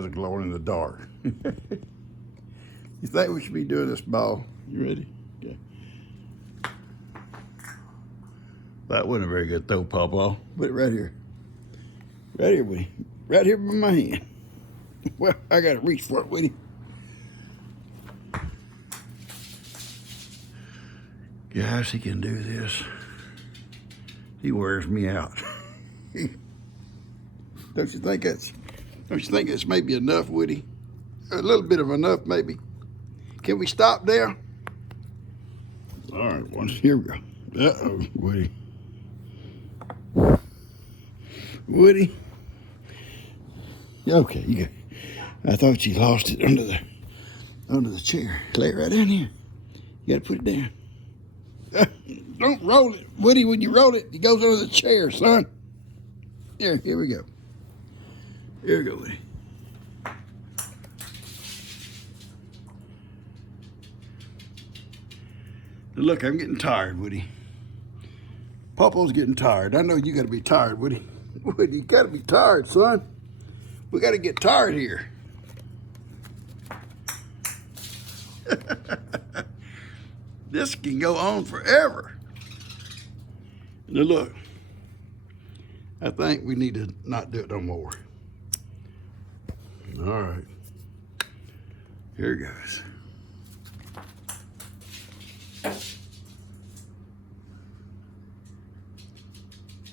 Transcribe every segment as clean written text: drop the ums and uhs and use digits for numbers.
eyes are glowing in the dark. You think we should be doing this ball? You ready? Okay. That wasn't a very good throw, Pawpaw. Put it right here. Right here, Woody. Right here by my hand. Well, I gotta reach for it, Woody. Guys, he can do this. He wears me out. Don't you think it's maybe enough, Woody? A little bit of enough, maybe. Can we stop there? All right, once here we go. Uh-oh, Woody. Woody. Okay, you got. I thought you lost it under the chair. Lay it right down here. You gotta put it down. Don't roll it, Woody. When you roll it, it goes under the chair, son. Here we go. Here we go, Woody. Look, I'm getting tired, Woody. Pawpaw's getting tired. I know you gotta be tired, Woody. Woody, you gotta be tired, son. We gotta get tired here. This can go on forever. Now look, I think we need to not do it no more. All right, here it goes.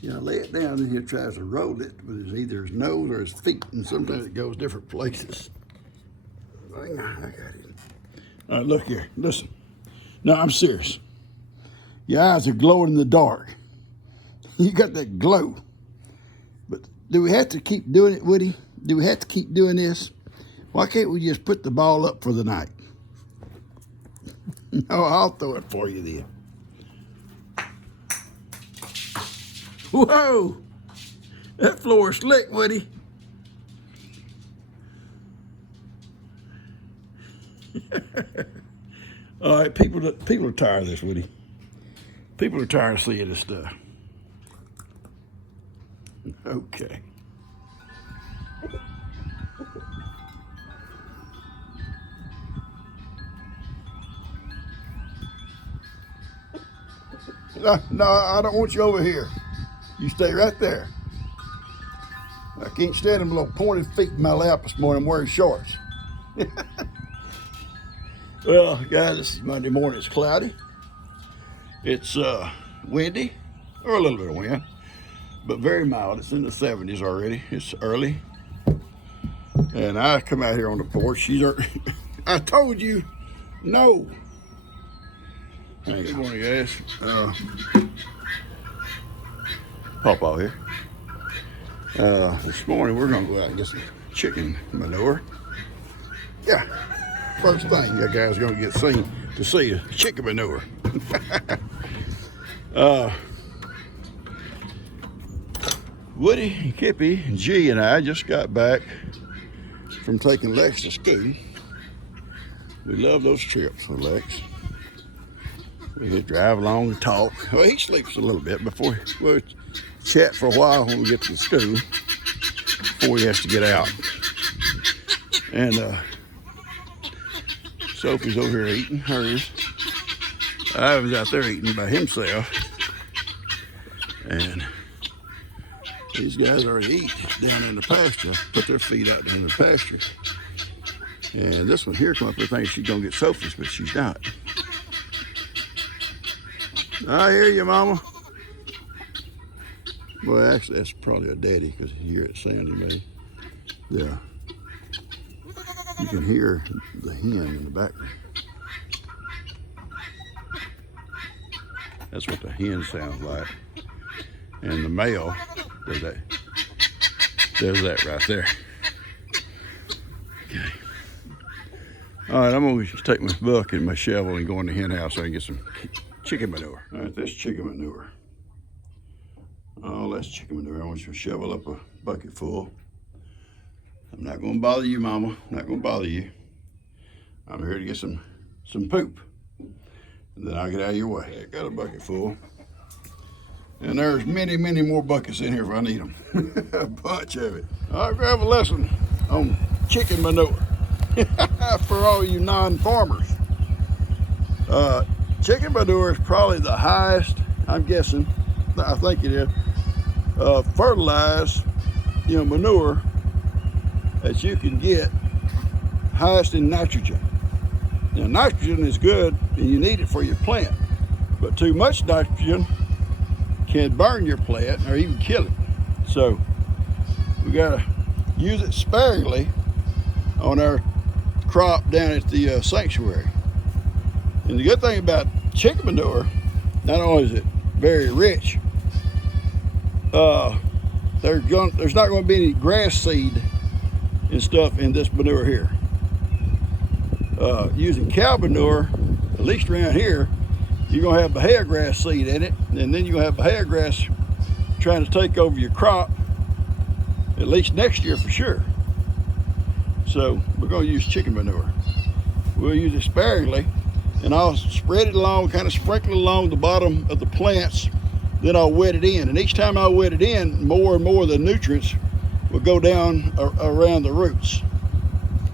Yeah, lay it down and he tries to roll it with either his nose or his feet, and sometimes it goes different places. I got it. All right, look here, listen. No, I'm serious. Your eyes are glowing in the dark. You got that glow. But do we have to keep doing it, Woody? Do we have to keep doing this? Why can't we just put the ball up for the night? No, I'll throw it for you then. Whoa! That floor is slick, Woody. All right, people are tired of this, Woody. People are tired of seeing this stuff. Okay. No, I don't want you over here. You stay right there. I can't stand them little pointed feet in my lap this morning. I'm wearing shorts. Well, guys, this is Monday morning. It's cloudy. It's windy, or a little bit of wind, but very mild. It's in the 70s already. It's early. And I come out here on the porch. I told you, no. Good morning, guys. Pawpaw here. This morning we're gonna go out and get some chicken manure. Yeah, first thing you guys are gonna get to see is chicken manure. Woody, Kippy, G, and I just got back from taking Lex to school. We love those trips with Lex. We just drive along and talk. Well, he sleeps a little bit before we'll chat for a while when we get to the school before he has to get out. And Sophie's over here eating hers. I was out there eating by himself. And these guys already eat down in the pasture, put their feet out in the pasture. And this one here come up here thinking she's gonna get Sophie's, but she's not. I hear you, Mama. Well, actually, that's probably a daddy because you hear it sound he made. Yeah. You can hear the hen in the background. That's what the hen sounds like. And the male does that right there. Okay. All right, I'm gonna take my bucket and my shovel and go in the hen house so I can get some chicken manure. All right, this chicken manure. Oh, that's chicken manure. I want you to shovel up a bucket full. I'm not gonna bother you, Mama. I'm not gonna bother you. I'm here to get some poop. And then I'll get out of your way. I got a bucket full. And there's many, many more buckets in here if I need them. A bunch of it. I'll grab a lesson on chicken manure for all you non-farmers. Chicken manure is probably the highest, I'm guessing, I think it is, fertilized, manure that you can get, highest in nitrogen. Now, nitrogen is good and you need it for your plant, but too much nitrogen can burn your plant or even kill it. So we gotta use it sparingly on our crop down at the sanctuary. And the good thing about chicken manure, not only is it very rich, there's not going to be any grass seed and stuff in this manure here. Using cow manure, at least around here, you're going to have Bahia grass seed in it, and then you're going to have Bahia grass trying to take over your crop, at least next year for sure. So we're going to use chicken manure. We'll use it sparingly, and I'll spread it along, kind of sprinkle it along the bottom of the plants. Then I'll wet it in, and each time I wet it in, more and more of the nutrients will go down around the roots.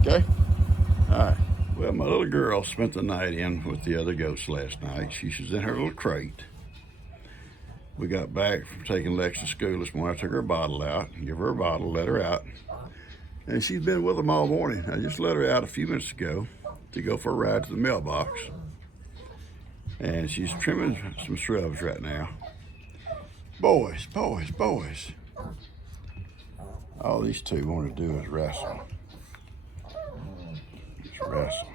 Okay? All right. Well, my little girl spent the night in with the other goats last night. She was in her little crate. We got back from taking Lex to school this morning. I took her bottle out, give her a bottle, let her out. And she's been with them all morning. I just let her out a few minutes ago to go for a ride to the mailbox. And she's trimming some shrubs right now. Boys, boys, boys. All these two want to do is wrestle. Just wrestle.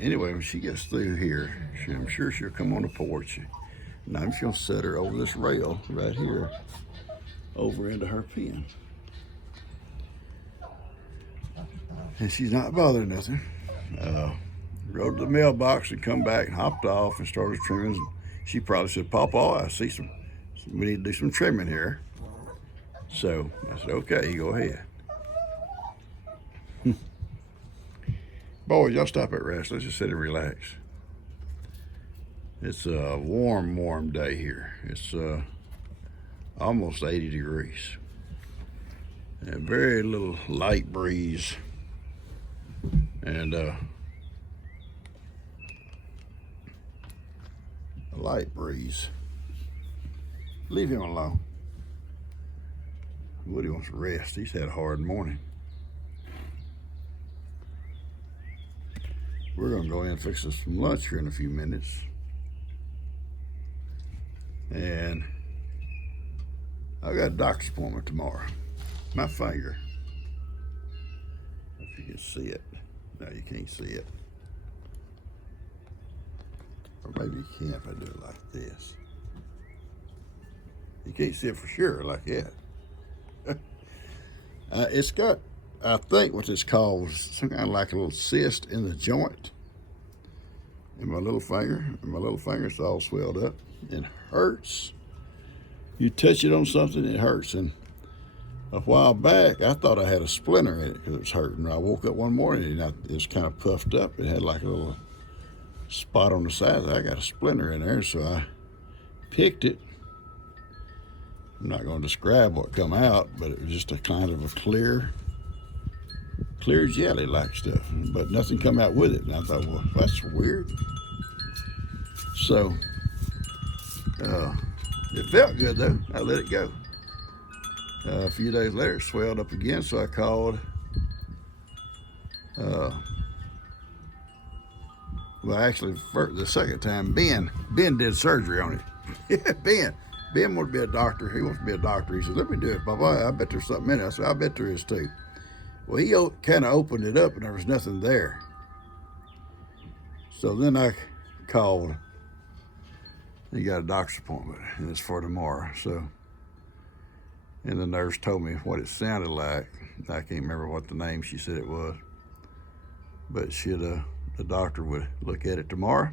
Anyway, when she gets through here, I'm sure she'll come on the porch. And I'm just going to set her over this rail right here, over into her pen. And she's not bothering nothing. Rode to the mailbox and come back, hopped off and started trimming. She probably said, Papa, I see we need to do some trimming here. So I said, okay, you go ahead. Boys, y'all stop at rest. Let's just sit and relax. It's a warm day here. It's almost 80 degrees. And very little light breeze. And a light breeze. Leave him alone. Woody wants to rest. He's had a hard morning. We're going to go in and fix us some lunch here in a few minutes. And I got a doctor's appointment tomorrow. My finger. If you can see it. No, you can't see it. Or maybe you can if I do it like this. You can't see it for sure like that. It's got, I think what this called was some kind of like a little cyst in the joint in my little finger. And my little finger's all swelled up. It hurts. You touch it on something, it hurts. And a while back, I thought I had a splinter in it because it was hurting. I woke up one morning and it was kind of puffed up. It had like a little spot on the side. I got a splinter in there, so I picked it. I'm not going to describe what come out, but it was just a kind of a clear jelly like stuff, but nothing come out with it. And I thought, well, that's weird. So it felt good though. I let it go. A few days later, it swelled up again, so I called. Well, actually, the second time, Ben did surgery on it. Ben wanted to be a doctor. He wants to be a doctor. He said, let me do it, Papa. I bet there's something in it. I said, I bet there is too. Well, he kind of opened it up and there was nothing there. So then I called. He got a doctor's appointment and it's for tomorrow. So, and the nurse told me what it sounded like. I can't remember what the name she said it was. But the doctor would look at it tomorrow.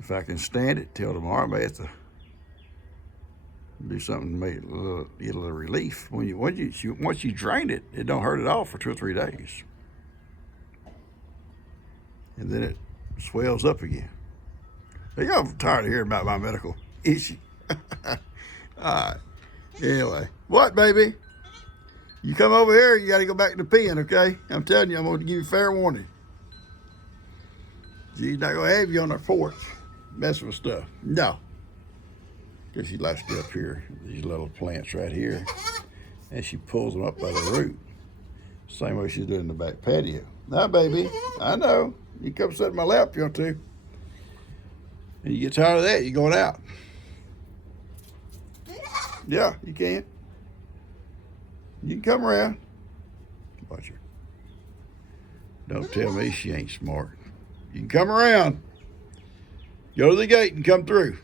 If I can stand it till tomorrow, I may have to do something to make it get a little relief. Once you drain it, it don't hurt at all for 2 or 3 days. And then it swells up again. Hey, y'all tired of hearing about my medical issue. All right. Anyway, what, baby? You come over here, you got to go back to the pen, okay? I'm telling you, I'm going to give you fair warning. She's not going to have you on her porch messing with stuff. No. Because she likes to get up here, these little plants right here, and she pulls them up by the root. Same way she's doing in the back patio. Now, baby, I know. You come sit in my lap if you want to. And you get tired of that, you're going out. Yeah, you can. You can come around. Watch her. Don't tell me she ain't smart. You can come around. Go to the gate and come through.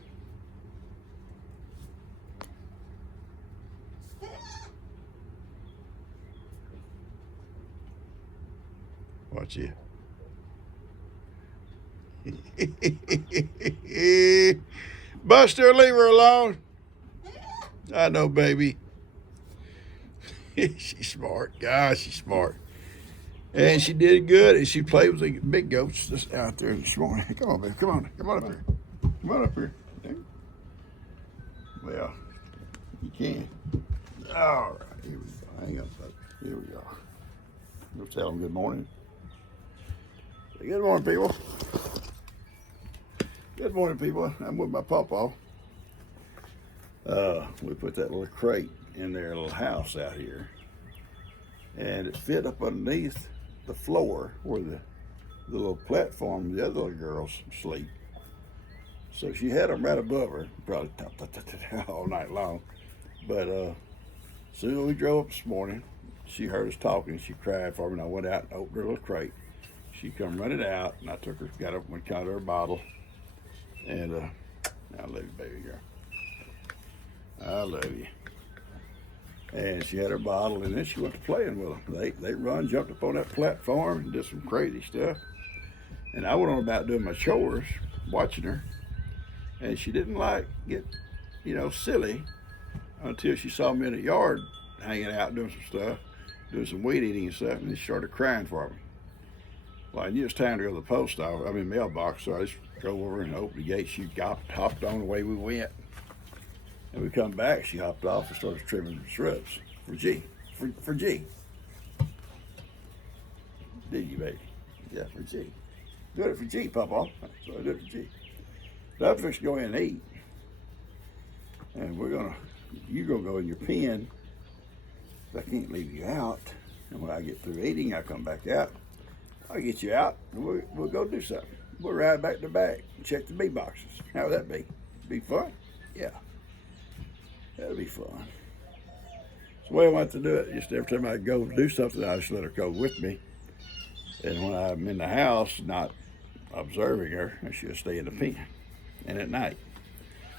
Watch it. Buster, leave her alone. I know, baby. She's smart. Gosh, she's smart. And she did good, and she played with the big goats just out there this morning. Come on, baby. Come on. Come on up here. Come on up here. Well, you can. All right. Here we go. Hang on, folks. Here we go. We'll tell them good morning. Say good morning, people. Good morning, people. I'm with my pawpaw. We put that little crate in their little house out here, and it fit up underneath the floor where the little platform the other little girls sleep. So she had them right above her, probably all night long. But as soon as we drove up this morning, she heard us talking. She cried for me, and I went out and opened her little crate. She come running out, and I took her, got up, went caught her a bottle, and I love you, baby girl. I love you. And she had her bottle, and then she went to playing with them. They run, jumped up on that platform, and did some crazy stuff. And I went on about doing my chores, watching her, and she didn't get, silly until she saw me in the yard hanging out doing some stuff, doing some weed eating and stuff, and then she started crying for me. Well, I knew it was time to go to the post office, mailbox, so I just drove over and opened the gate. She hopped on the way we went. And we come back, she hopped off and started trimming shrubs for G. For G. Did you, baby? Yeah, for G. Do it for G, Papa. So I did it for G. So I'm fixing to go in and eat. And you're gonna go in your pen. I can't leave you out. And when I get through eating, I come back out. I'll get you out, and we'll go do something. We'll ride back to back and check the bee boxes. How would that be? Be fun? Yeah. That'll be fun. It's the way I want to do it. Just every time I go do something, I just let her go with me. And when I'm in the house, not observing her, she'll stay in the pen. And at night.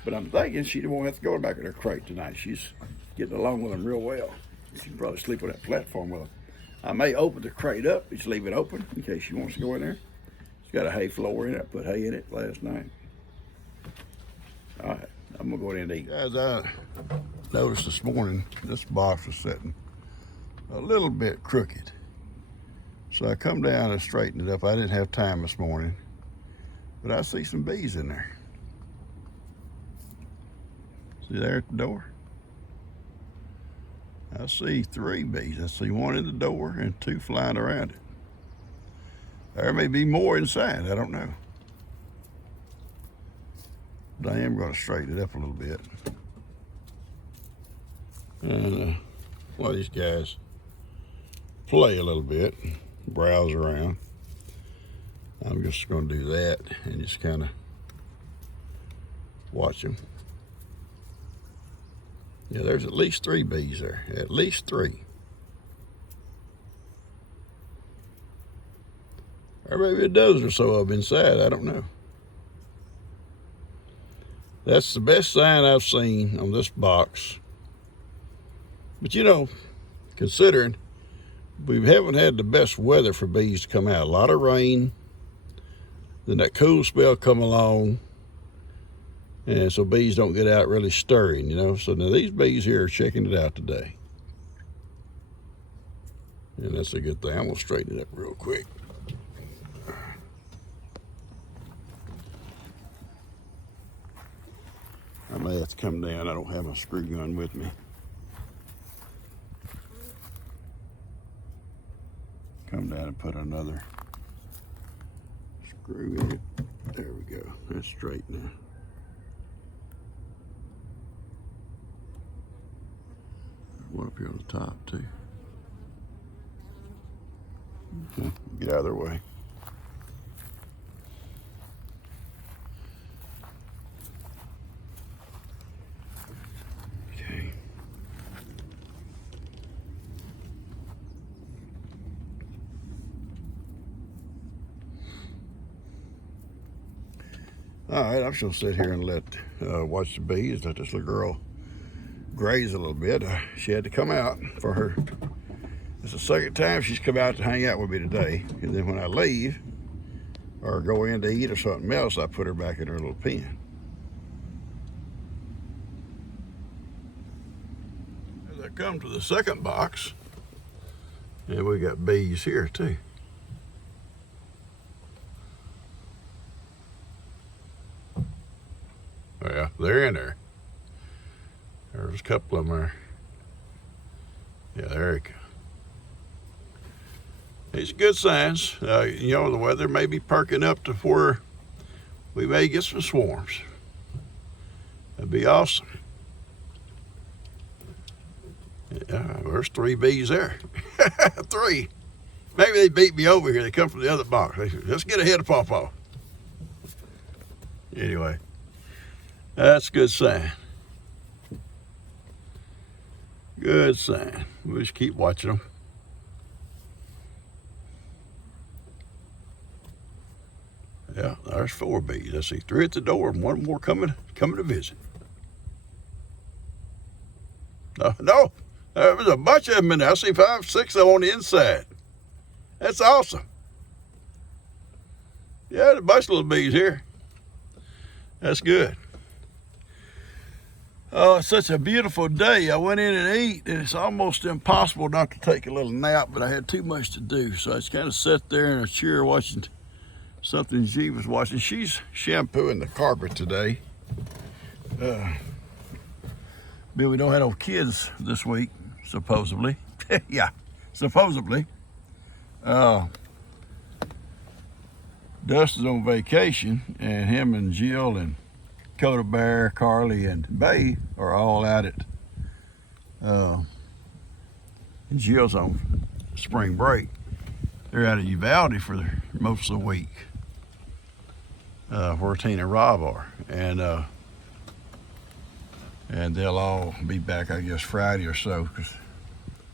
But I'm thinking she won't have to go back in her crate tonight. She's getting along with them real well. She can probably sleep on that platform with them. I may open the crate up, just leave it open in case she wants to go in there. It's got a hay floor in it. I put hay in it last night. All right. I'm gonna go in and eat. Guys, I noticed this morning this box was sitting a little bit crooked. So I come down and straightened it up. I didn't have time this morning, but I see some bees in there. See there at the door? I see 3 bees. I see 1 in the door and 2 flying around it. There may be more inside, I don't know. But I am going to straighten it up a little bit. And let these guys play a little bit, browse around. I'm just going to do that and just kind of watch them. Yeah, there's at least 3 bees there, at least 3. Or maybe a dozen or so of them inside, I don't know. That's the best sign I've seen on this box. But considering we haven't had the best weather for bees to come out, a lot of rain, then that cool spell come along, and so bees don't get out really stirring, So now these bees here are checking it out today. And that's a good thing. I'm gonna straighten it up real quick. I may have to come down. I don't have my screw gun with me. and put another screw in it. There we go. That's straight now. One up here on the top too. Okay, get out of their way. Okay. All right, I'm just gonna sit here and watch the bees. Let this little girl graze a little bit. She had to come out for her. It's the second time she's come out to hang out with me today. And then when I leave or go in to eat or something else, I put her back in her little pen. As I come to the second box, and we got bees here too. Well, they're in there. There's a couple of them there. Yeah, there you go. These are good signs. You know, the weather may be perking up to where we may get some swarms. That'd be awesome. Yeah, there's 3 bees there. 3. Maybe they beat me over here. They come from the other box. Let's get ahead of Pawpaw. Anyway, that's a good sign. Good sign. We'll just keep watching them. Yeah, there's 4 bees. I see 3 at the door and 1 more coming to visit. No, there was a bunch of them in there. I see 5, 6 on the inside. That's awesome. Yeah, there's a bunch of little bees here. That's good. Oh, it's such a beautiful day. I went in and ate, and it's almost impossible not to take a little nap, but I had too much to do. So I just kind of sat there in a chair watching something she was watching. She's shampooing the carpet today. But we don't have no kids this week, supposedly. Yeah, supposedly. Dust is on vacation, and him and Jill and Coda Bear, Carly, and Bay are all at it. And Jill's on spring break. They're out of Uvalde for most of the week, where Tina and Rob are. And they'll all be back, I guess, Friday or so, because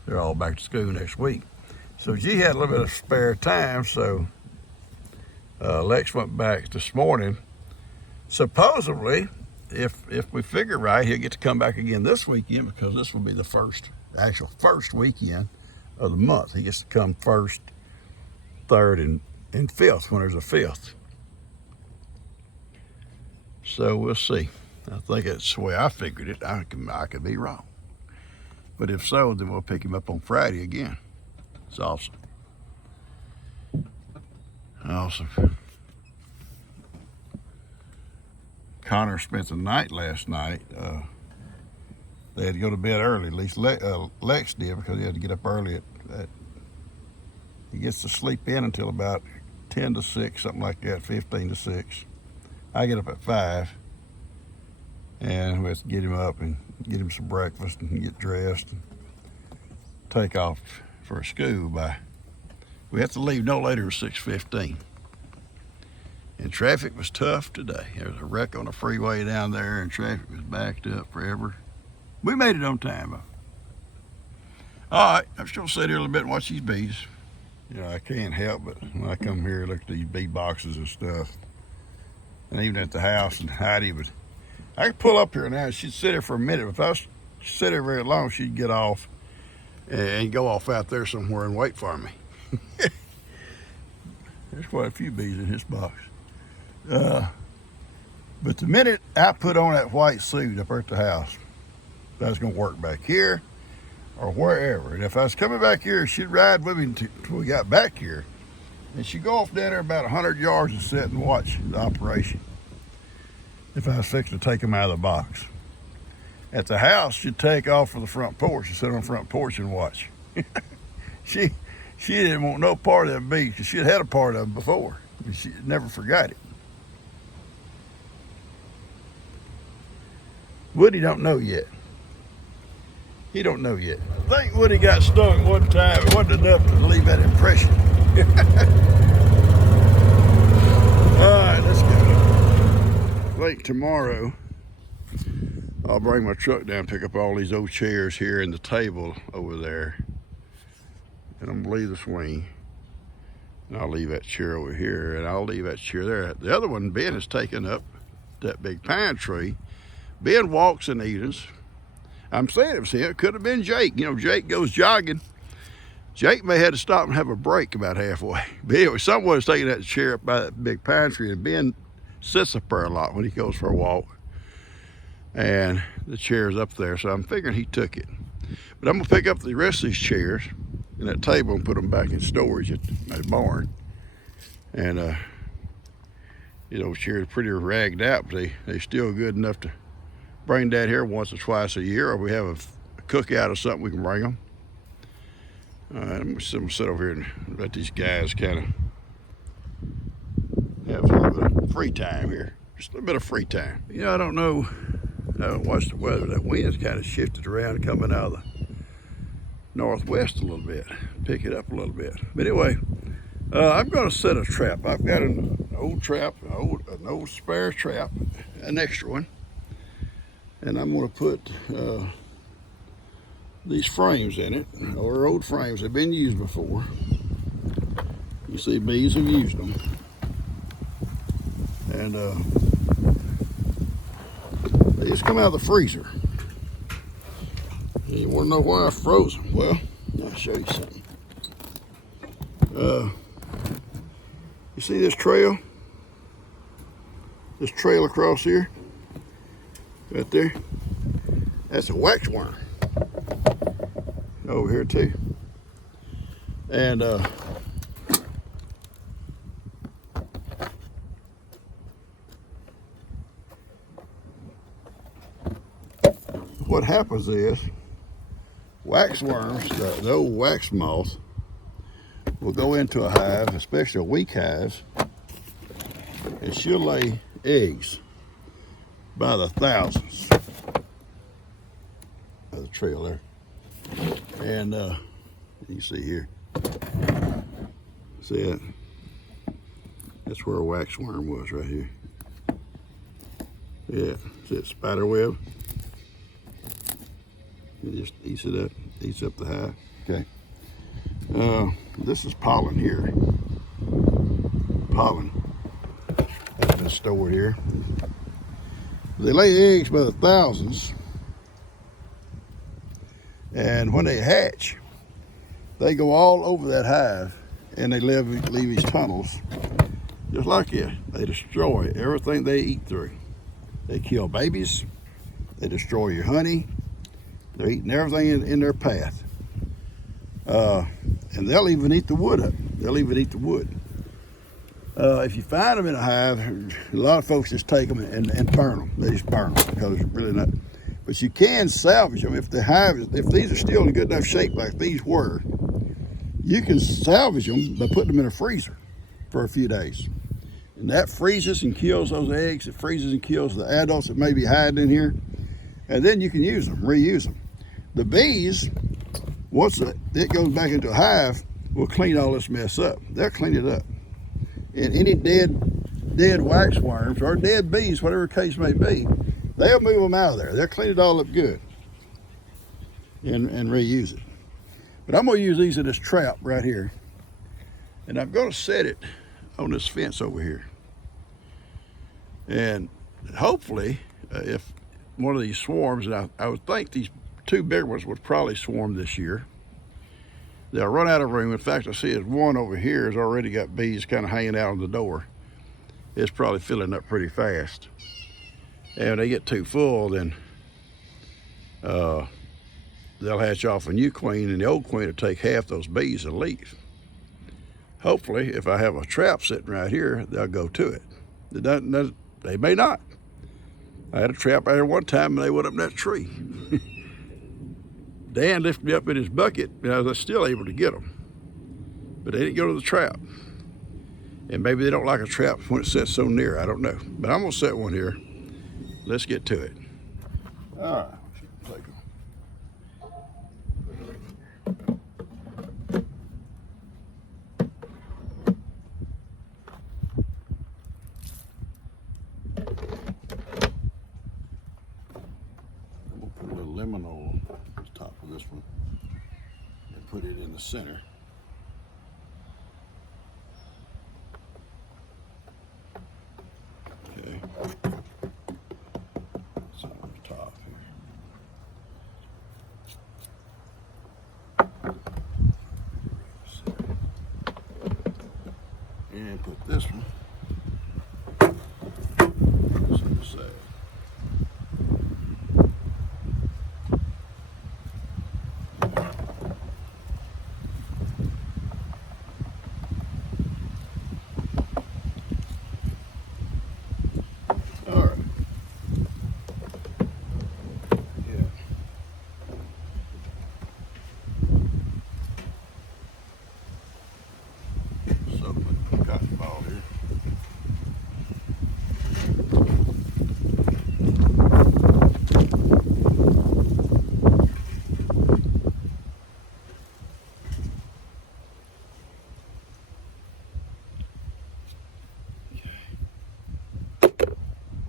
they're all back to school next week. So G had a little bit of spare time, so Lex went back this morning. Supposedly, if we figure right, he'll get to come back again this weekend, because this will be the actual first weekend of the month. He gets to come 1st, 3rd, and 5th when there's a 5th. So we'll see. I think that's the way I figured it. I could be wrong. But if so, then we'll pick him up on Friday again. It's awesome. Awesome. Connor spent the night last night. They had to go to bed early, at least Lex did, because he had to get up early. He gets to sleep in until about 10 to 6, something like that, 15 to 6. I get up at 5, and we have to get him up and get him some breakfast and get dressed and take off for school we have to leave no later than 6:15. And traffic was tough today. There was a wreck on the freeway down there, and traffic was backed up forever. We made it on time, though. All right, I'm just gonna sit here a little bit and watch these bees. You know, I can't help but when I come here look at these bee boxes and stuff. And even at the house, and Heidi I could pull up here now, she'd sit there for a minute. If I sit there very long, she'd get off and go off out there somewhere and wait for me. There's quite a few bees in this box. But the minute I put on that white suit up at the house, I was gonna work back here or wherever. And if I was coming back here, she'd ride with me until we got back here. And she'd go off down there about 100 yards and sit and watch the operation. If I was fixing to take them out of the box. At the house, she'd take off for the front porch and sit on the front porch and watch. She She didn't want no part of them bees because she'd had a part of them before. And she never forgot it. Woody don't know yet. He don't know yet. I think Woody got stung one time. It wasn't enough to leave that impression. All right, let's go. I think tomorrow I'll bring my truck down, pick up all these old chairs here and the table over there. And I'm gonna leave the swing. And I'll leave that chair over here, and I'll leave that chair there. The other one, Ben has taken up that big pine tree. Ben walks in the evenings. I'm saying it was him. It could have been Jake. You know, Jake goes jogging. Jake may have to stop and have a break about halfway. But anyway, someone's taking that chair up by that big pine tree, and Ben sits up there a lot when he goes for a walk. And the chair's up there, so I'm figuring he took it. But I'm gonna pick up the rest of these chairs and that table and put them back in storage at my barn. And you know, chairs are pretty ragged out, but they're still good enough to bring down here once or twice a year, or we have a cookout or something, we can bring them. All right, I'm gonna sit over here and let these guys kind of have a little bit of free time here. Just a little bit of free time. You know, I don't know. I don't watch the weather. That wind's kind of shifted around, coming out of the northwest a little bit. Pick it up a little bit. But anyway, I'm going to set a trap. I've got an old trap, an old spare trap, an extra one, and I'm going to put these frames in it, or old frames. They've been used before. You see, bees have used them, and they just come out of the freezer. You want to know why I froze them? Well, I'll show you something. You see this trail? This trail across here? Right there? That's a waxworm. Over here too. And what happens is waxworms, the old wax moth, will go into a hive, especially a weak hive, and she'll lay eggs by the thousands. By the trail there. And you see here, see it? That's where a waxworm was, right here. Yeah, see it, spider web? It just eats it up, eats up the hive. Okay. This is pollen here. Pollen that's been stored here. They lay eggs by the thousands, and when they hatch, they go all over that hive, and they leave these tunnels, just like this. They destroy everything they eat through. They kill babies. They destroy your honey. They're eating everything in their path. And they'll even eat the wood up. They'll even eat the wood. If you find them in a hive, a lot of folks just take them and burn them. They just burn them because it's really not. But you can salvage them if if these are still in good enough shape like these were. You can salvage them by putting them in a freezer for a few days. And that freezes and kills those eggs. It freezes and kills the adults that may be hiding in here. And then you can use them, reuse them. The bees, once it goes back into a hive, will clean all this mess up. They'll clean it up. And any dead waxworms or dead bees, whatever the case may be, they'll move them out of there. They'll clean it all up good and reuse it. But I'm gonna use these in this trap right here. And I'm gonna set it on this fence over here. And hopefully, if one of these swarms, and I would think these two big ones would probably swarm this year. They'll run out of room. In fact, I see there's one over here has already got bees kind of hanging out on the door. It's probably filling up pretty fast. And when they get too full, then they'll hatch off a new queen, and the old queen will take half those bees and leave. Hopefully, if I have a trap sitting right here, they'll go to it. They may not. I had a trap out here one time, and they went up that tree. Dan lifted me up in his bucket, and I was still able to get them. but they didn't go to the trap. And maybe they don't like a trap when it sits so near, I don't know. But I'm gonna set one here. Let's get to it. All right, take them. I'm gonna put a little lemon oil on the top of this one and put it in the center. Okay. Some on the top here. And put this one on the side. All right. Yeah. So put the cotton ball here.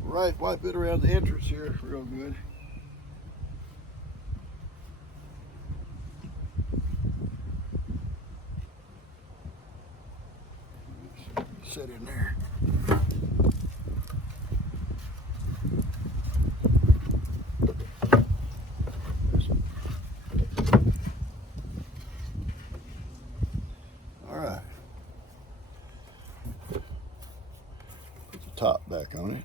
Right, wipe it around the entrance here real good. Set in there. All right. Put the top back on it.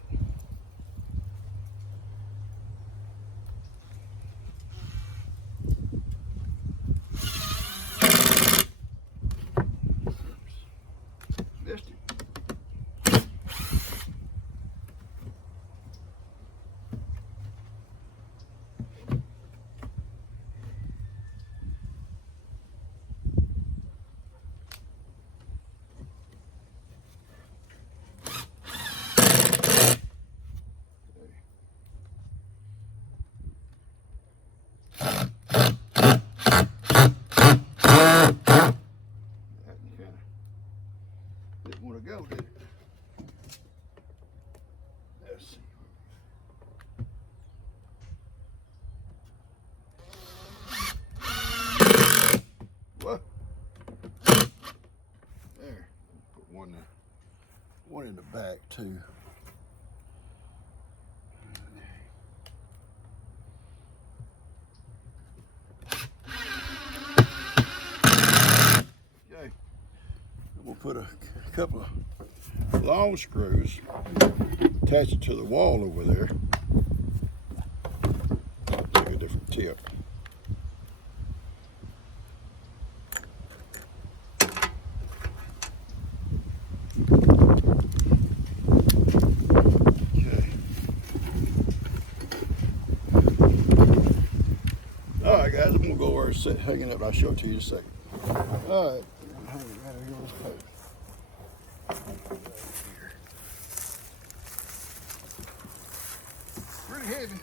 Didn't want to go, did it? Let's see. What? There. Put one in the back too. Okay. We'll put a couple of long screws, attach it to the wall over there. Take a different tip. Okay. All right, guys, I'm gonna go over and sit hanging up. I'll show it to you in a second. All right. Pretty heavy.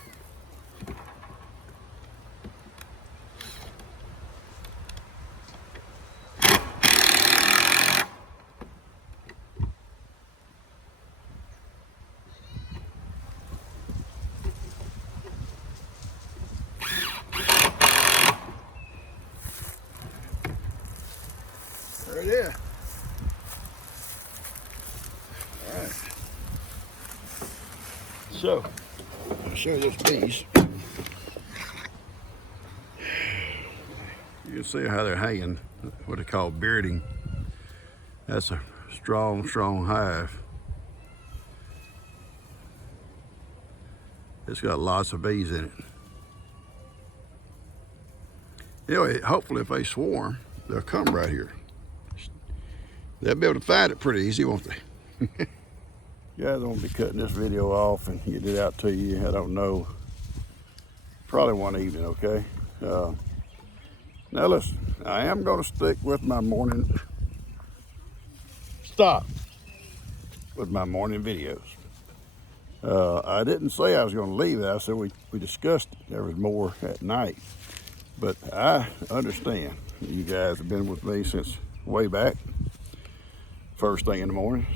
There it is. All right. So, I'll show you this piece. You can see how they're hanging, what they call bearding. That's a strong, strong hive. It's got lots of bees in it. Anyway, hopefully if they swarm, they'll come right here. They'll be able to find it pretty easy, won't they? Guys, I'm gonna be cutting this video off and get it out to you. I don't know, probably one evening, okay? Now listen, I am gonna stick with my morning stop with my morning videos. I didn't say I was going to leave it. I said we discussed it. There was more at night. But I understand. You guys have been with me since way back. First thing in the morning.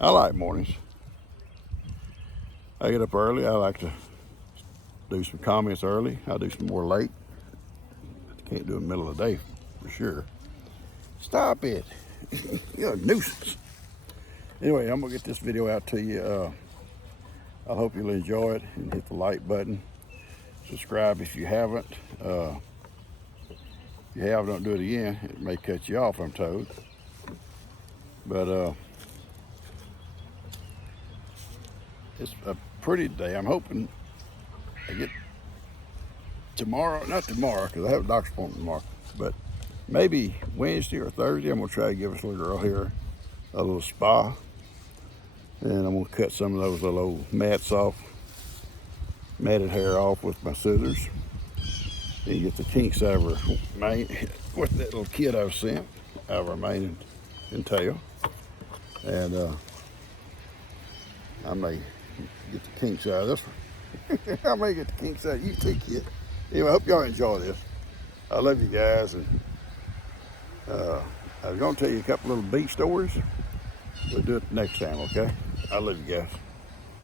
I like mornings. I get up early. I like to do some comments early. I'll do some more late. Can't do it in the middle of the day for sure. Stop it. You're a nuisance. Anyway, I'm going to get this video out to you. I hope you'll enjoy it and hit the like button. Subscribe if you haven't. If you have, don't do it again. It may cut you off, I'm told. But it's a pretty day. I'm hoping I get tomorrow, not tomorrow, because I have a doctor's appointment tomorrow, but maybe Wednesday or Thursday, I'm going to try to give this little girl here a little spa. And I'm going to cut some of those little old mats off, matted hair off with my scissors. And get the kinks out of her mane, with that little kid I was sent, out of her mane and tail. And I may get the kinks out of this one. I may get the kinks out of you too, kid. Anyway, I hope y'all enjoy this. I love you guys. And I was going to tell you a couple little beef stories. We'll do it next time, okay? I love you guys.